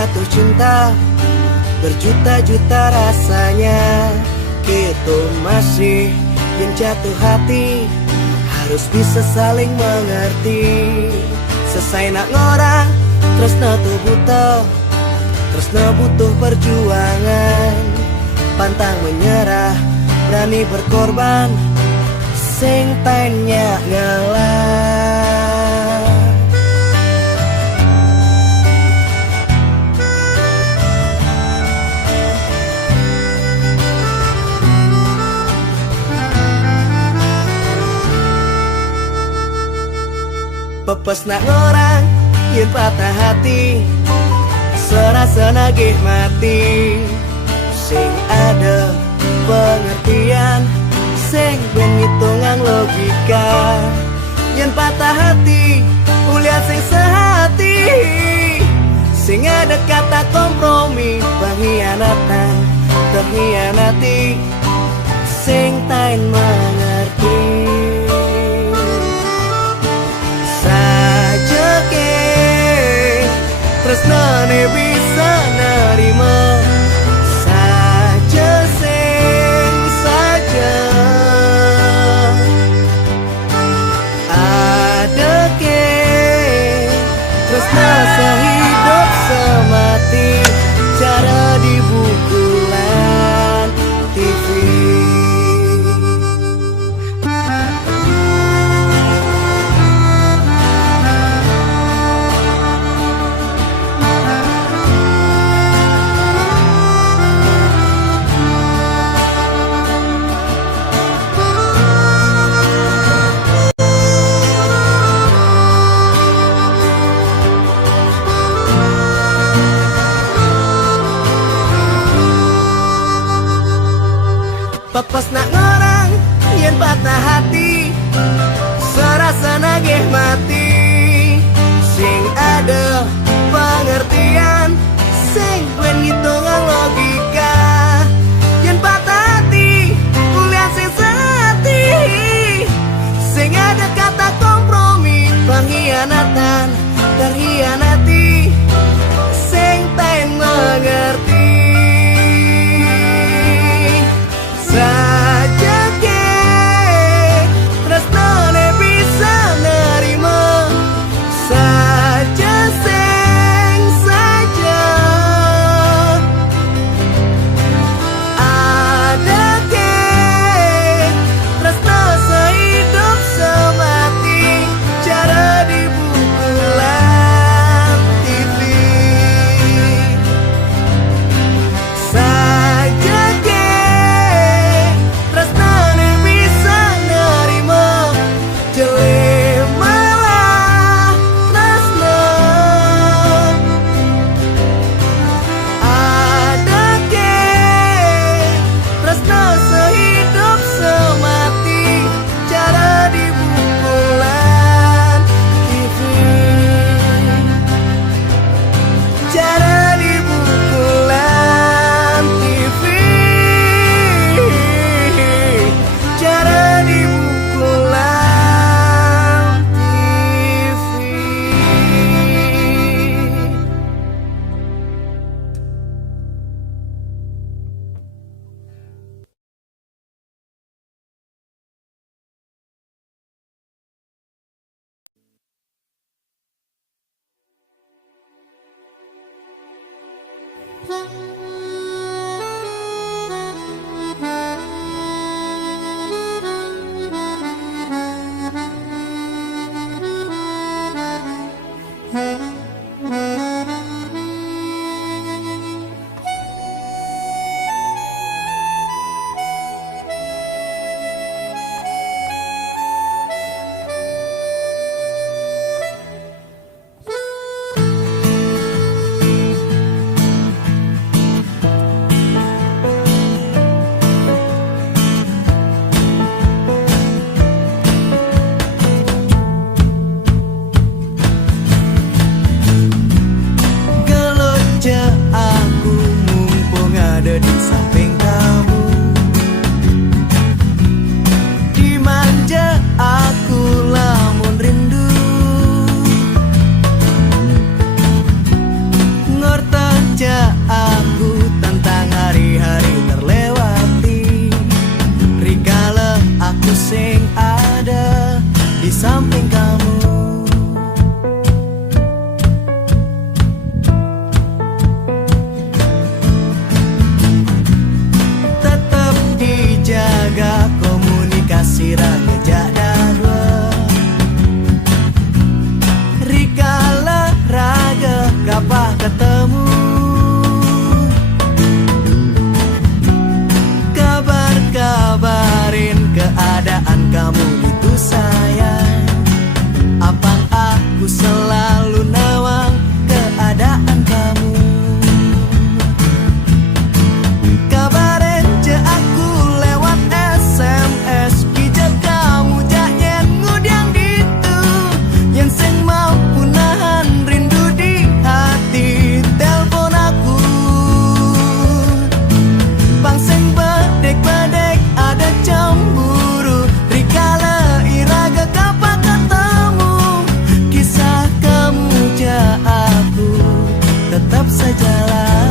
jatuh cinta berjuta-juta rasanya, kita masih yang jatuh hati harus bisa saling mengerti. Selesai nak ngorang tresno tuh butuh, tresno butuh perjuangan, pantang menyerah, berani berkorban, sing tanya ngalah. Pepes nak ngorang yen patah hati, serasa nagih mati. Sing ada pengertian, sing ben ngitungan logika. Yen patah hati, kuliah sing sehati, sing ada kata kompromi, pengkhianatan terhianati, sing tain mengerti. Tresnane bisa nerima saja, sing saja ada ke tresna sehidup semati, cara di bukulan TV. Pepes nak ngorang yen patah hati, serasa nagih mati. Sing ada pengertian, sing ben ngitungan logika. Yen patah hati, kuliah sing sehati, sing ada kata kompromi, pengkhianatan terhianati, sing tain mengerti. Saja ke tresnane bisa nerima saja, sing saja aku sing ada di samping kamu. Tetap dijaga komunikasi raga jaga dua. Rikala raga kapah ketemu. Kabarin keadaan kamu itu sayang. Apang aku selalu nawang keadaan kamu. Kabarin je aku lewat SMS. Kijak kamu janyen ngudiang ditu. Yang sing mampu nahan rindu di hati. Telepon aku Bang sing bedek-bedek ada cemburu. Rikala iraga kapan ketemu. Kisah kamu ja aku tetap sejalan.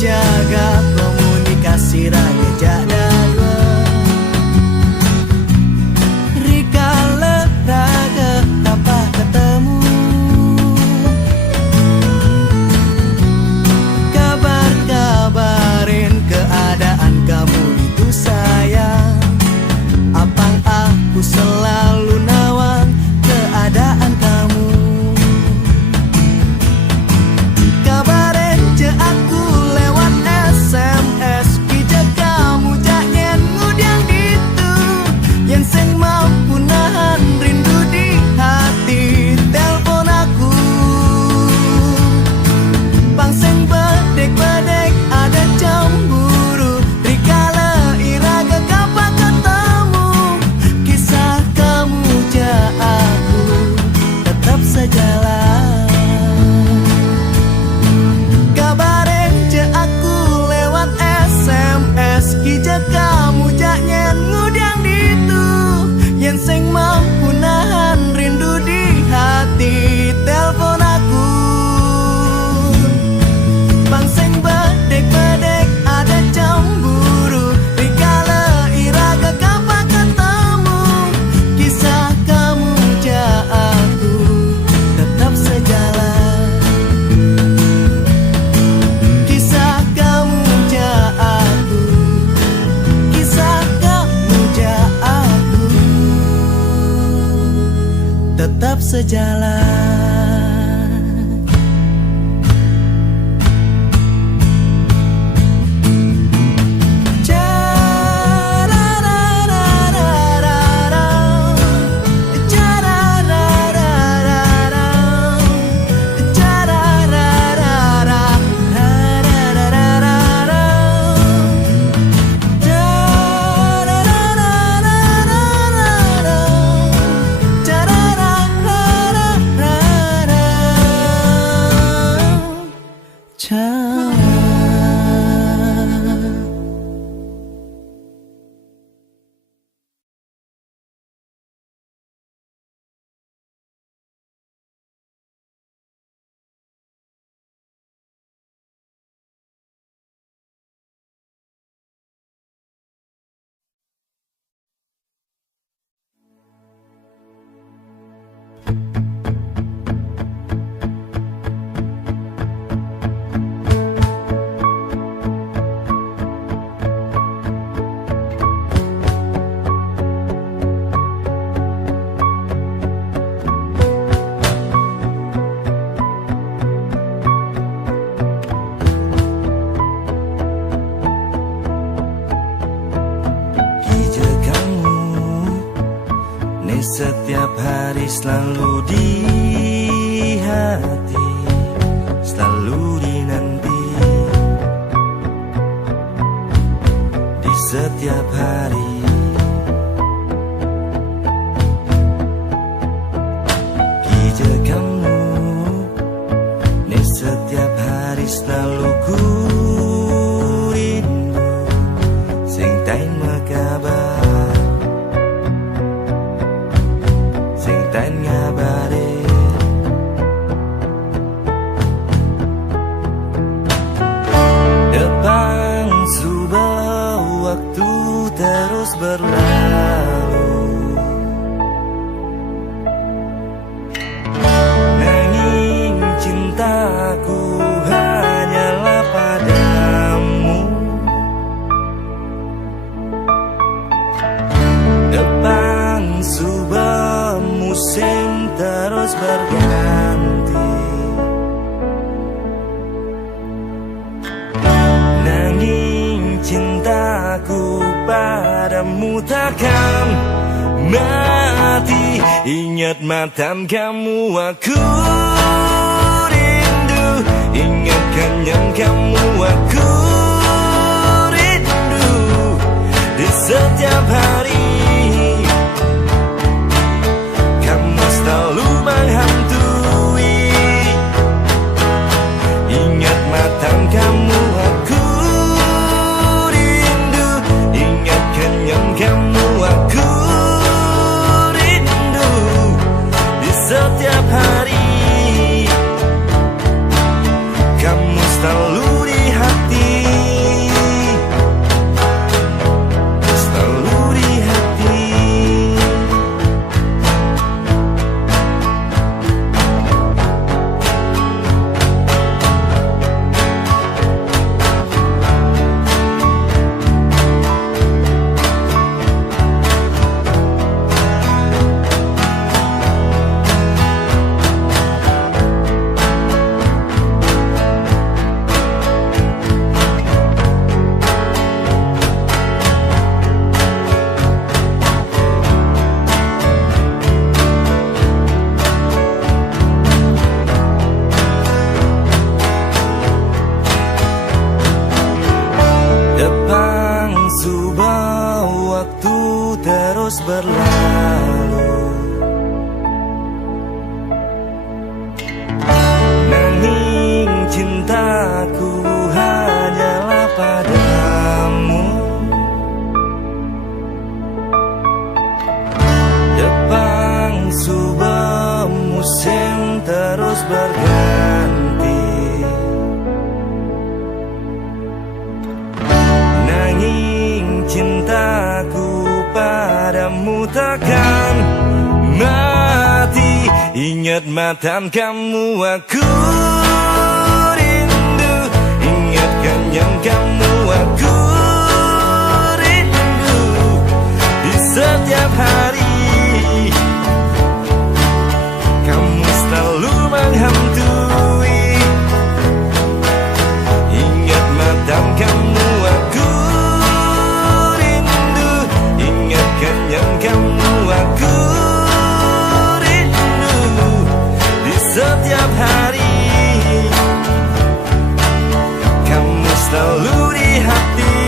Jaga komunikasi raga jaga dua. Rikala raga tanpa ketemu. Kabarin keadaan kamu itu sayang. Apang aku selalu nawang keadaan kamu. Kabarin je aku SMS. Kijak kamu janyen ngudiang ditu. Yang sing mampu nahan rindu di hati. Telepon aku Bang sing bedek-bedek ada cemburu. Rikala iraga kapan ketemu. Kisah kamu ja aku tetap sejalan. Kabarin je aku lewat SMS. Kijak kamu janyen ngudiang ditu. Yang sing mampu nahan rindu di hati. Telepon aku Bang sing bedek-bedek ada cemburu. Rikala iraga kapan ketemu. Kisah kamu ja aku tetap sejalan. Kisah kamu ja aku. Kisah kamu ja aku tetap sejalan. Di setiap hari selalu di hati, selalu dinanti. Di setiap hari Gija kamu, di setiap hari selalu ku rindu. Sing tain makabar, sing tain ngabare. Depan subah waktu terus berlalu, nanging cintaku hanyalah padamu. Depan subah musim terus berganti, nanging cintaku padamu takkan mati. Ingat mantan kamu aku rindu, ingat kenyang kamu aku rindu. Di setiap hari kamu selalu menghantui. Ingat mantan kamu aku rindu, ingat kenyang kamu aku rindu. Di setiap hari kamu selalu di hati, selalu di hati. Depan subah waktu terus berlalu, nanging cintaku hanyalah padamu. Depan subah musim terus berganti, nanging cintaku padamu takkan mati. Ingat mantan kamu aku rindu, ingat kenyang kamu aku rindu. Di setiap hari kamu selalu menghantui. Ingat mantan kamu aku rindu, ingat kenyang kamu aku rindu. Di setiap hari kamu selalu di hati.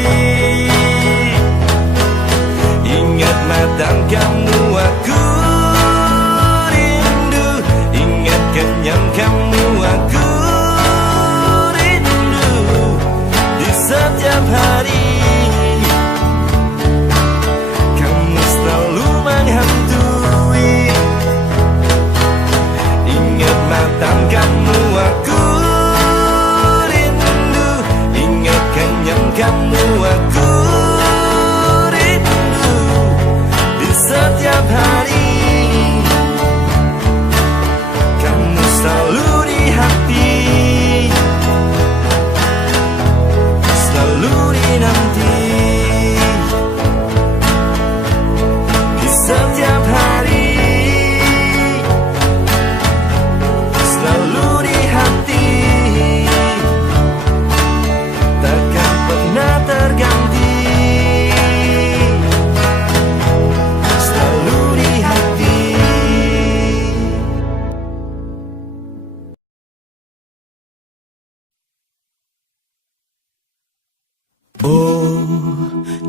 Ingat mantan kamu aku rindu, ingat kenyang kamu aku rindu. Di setiap hari kamu selalu menghantui. Ingat mantan kamu aku rindu, ingat kenyang kamu aku rindu. Di setiap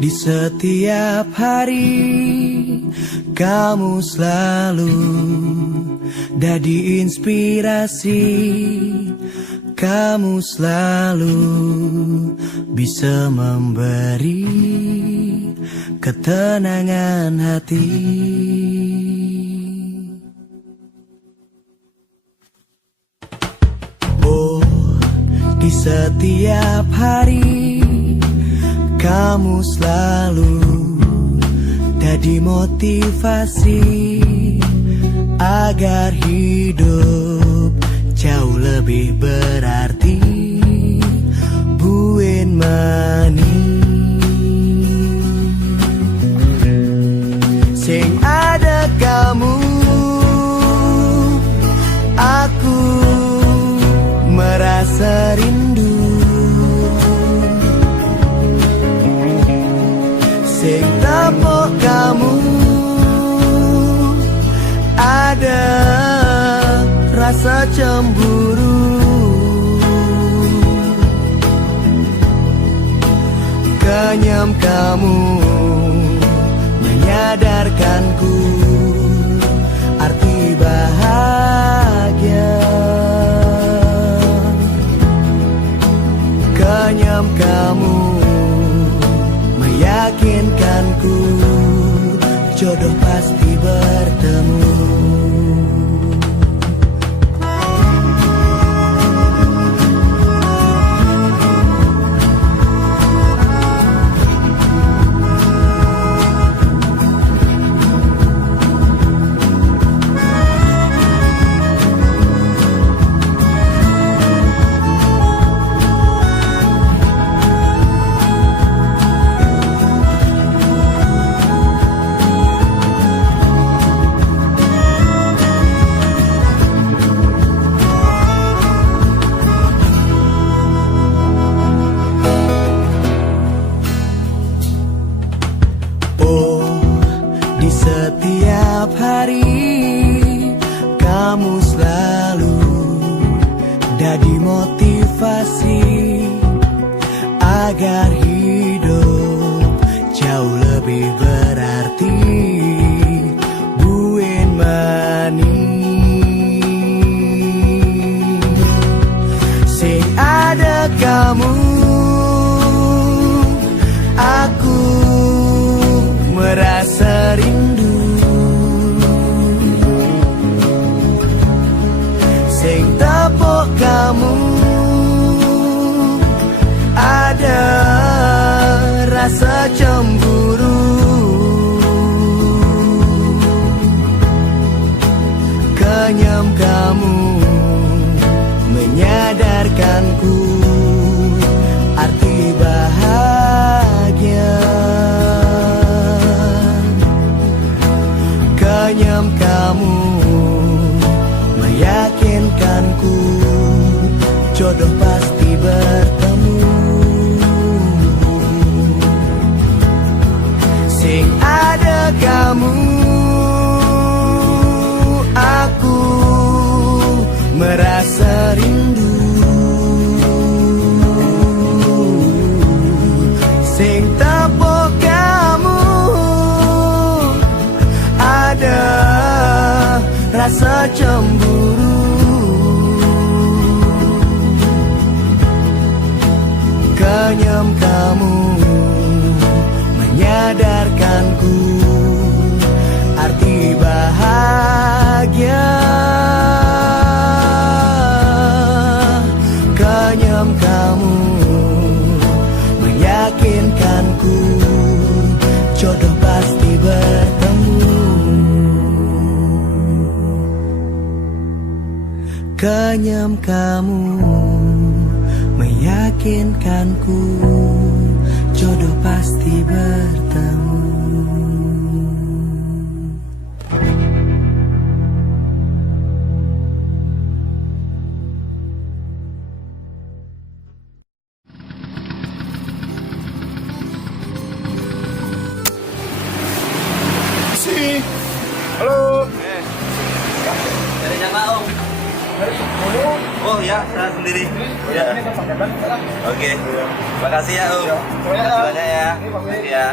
Di setiap hari kamu selalu jadi inspirasi. Kamu selalu bisa memberi ketenangan hati. Oh, di setiap hari kamu selalu jadi motivasi agar hidup jauh lebih berarti. Bu Mani sing ada kamu, aku merasa rindu. Sing tepuk kamu, ada rasa cemburu. Kenyam kamu menyadarkanku arti bahagia. Kenyam kamu meyakinkanku jodoh pasti bertemu. Di setiap hari kamu selalu jadi motivasi agar hidup jauh lebih berarti. Bu Mani sing ada kamu, aku merasa rindu. Sing tepuk kamu, ada rasa cemburu. Kenyam kamu menyadarkanku arti bahagia. Kenyam kamu meyakinkanku jodoh pasti bertemu. Sing ada kamu, aku merasa rindu. Sing tepuk kamu, ada rasa cemburu. Kenyam kamu menyadarkanku arti bahagia. Kenyam kamu meyakinkanku jodoh pasti bertemu. Kenyam kamu meyakinkanku jodoh pasti bertemu. Halo. Dari siapa om? Dari Oh ya, saya sendiri. Ya. Oke. Makasih ya Om. Makasih banyak ya. Iya.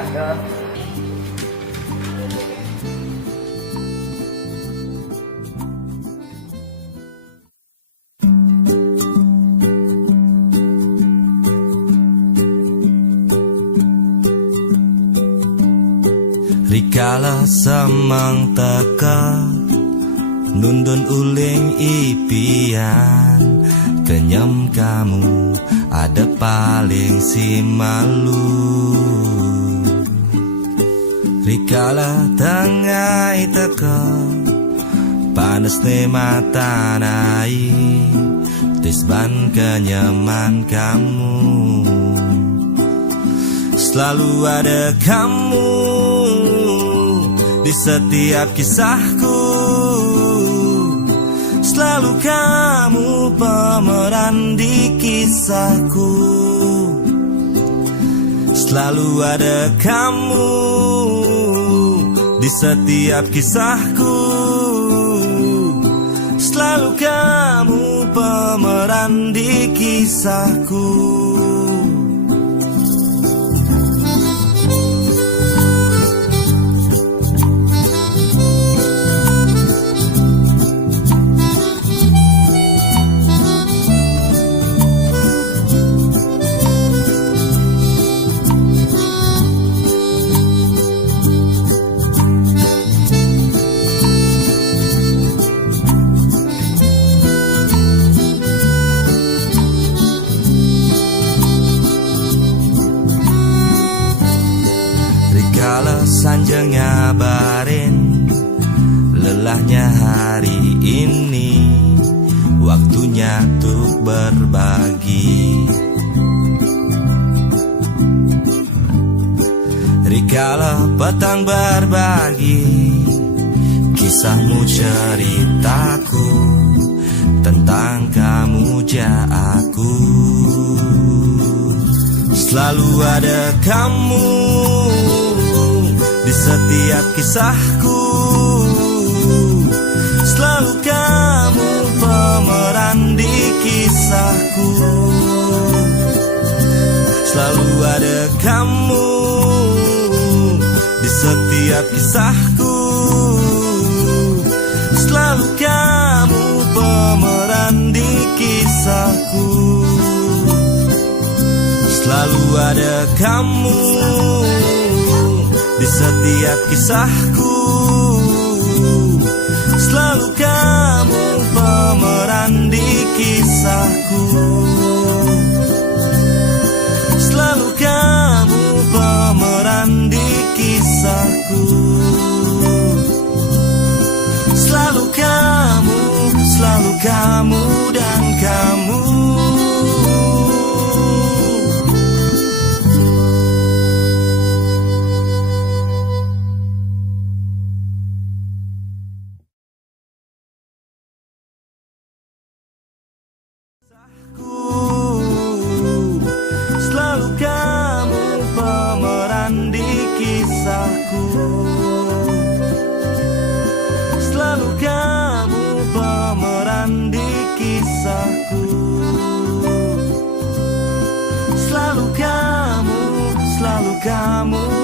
Rikala semang teka nundun uling ipian kenyam kamu ada paling si malu. Rikala tengah teka panas ne mata nai tisban kenyaman kamu. Selalu ada kamu di setiap kisahku. Selalu kamu pemeran di kisahku. Selalu ada kamu di setiap kisahku. Selalu kamu pemeran di kisahku. Kalau sanjang ngabarin lelahnya hari ini, waktunya untuk berbagi. Rikala petang berbagi kisahmu ceritaku tentang kamu ja aku. Selalu ada kamu di setiap kisahku. Selalu kamu pemeran di kisahku. Selalu ada kamu di setiap kisahku. Selalu kamu pemeran di kisahku. Selalu ada kamu di setiap kisahku. Selalu kamu pemeran di kisahku. Selalu kamu pemeran di kisahku. Selalu kamu dan kamu. Selalu kamu pemeran di kisahku. Selalu kamu pemeran di kisahku. Selalu kamu